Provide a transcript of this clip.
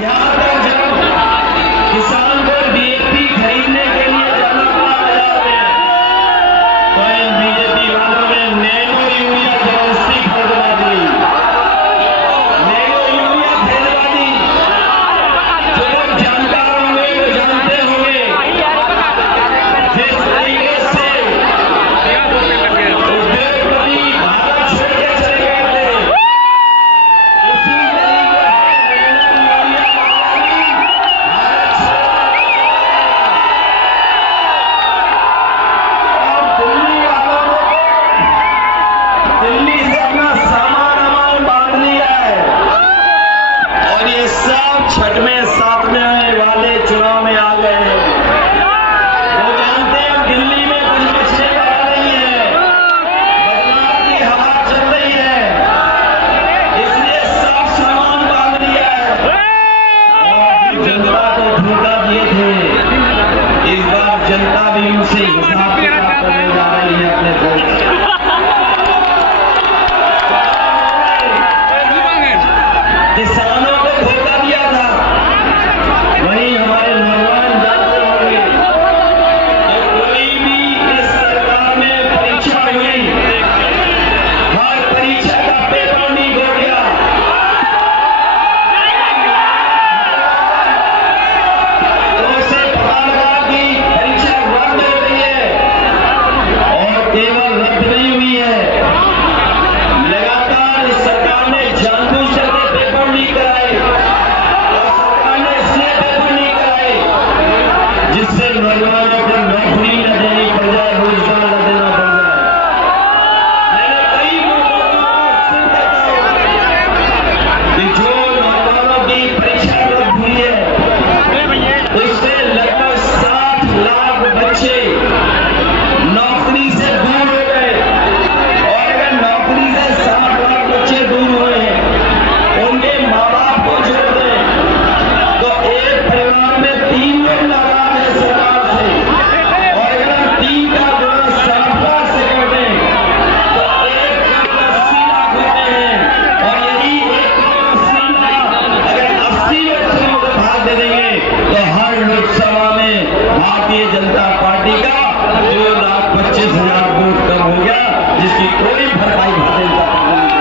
यहाँ तक जब किसान को डीएपी खरीदने के लिए जाना पड़ा बाजार में, तो इन बीजेपी वालों ने नैनो यूरिया जबरदस्ती खरीदवा दी। नैनो यूरिया खरीदवा दी। जो लोग जानकार होंगे वो जानते होंगे जिस तरीके से उद्योगपति भारत छोड़ के चले गए थे, उसी दिल्ली से अपना सामान बांट लिया है और ये सब छठवें सातवें वाले चुनाव में आ गए हैं। वो जानते हैं अब दिल्ली में कुछ बचने वाला नहीं है, बदलाव की हवा चल रही है, इसलिए सब सामान बांध लिया है। और जनता को धोखा दिए थे, इस बार जनता भी उनसे हिसाब किताब करने जा रही है अपने वोट। किसानों को धोखा दिया था, वहीं हमारे नौजवान जानते होंगे कि कोई भी इस सरकार में परीक्षा हुई, हर परीक्षा का पेपर लीक हो गया। तो उसे पता लगा कि परीक्षा रद्द हो गई है और केवल रद्द नहीं हुई है, लगातार इस सरकार ने जानबूझ करके पेपर लीक कराए और सरकार ने इसलिए पेपर लीक कराए जिससे नौजवानों को नौकरी न देनी पड़ जाए, रोजगार न देना पड़ जाए। मैंने कई मौकों पर कहता हूं कि जो नौजवानों की परीक्षा रद्द हुई है उससे लगभग 60 लाख बच्चे नौकरी से दूर हो गए, और अगर नौकरी से 60 लाख बच्चे दूर हुए हैं, उनके माँ बाप को छोड़ दें तो एक परिवार में 3 लोग नाराज हैं सरकार से, और अगर हम 3 का गुणा 60 लाख से कर दें तो 1 करोड़ 80 लाख होते हैं, और यही 1 करोड़ 80 लाख अगर 80 बच्चों को भाग दे देंगे तो हर लोकसभा में भारतीय जनता पार्टी का 2,25,000 वोट कम हो गया, जिसकी कोई भरपाई भारतीय जनता पार्टी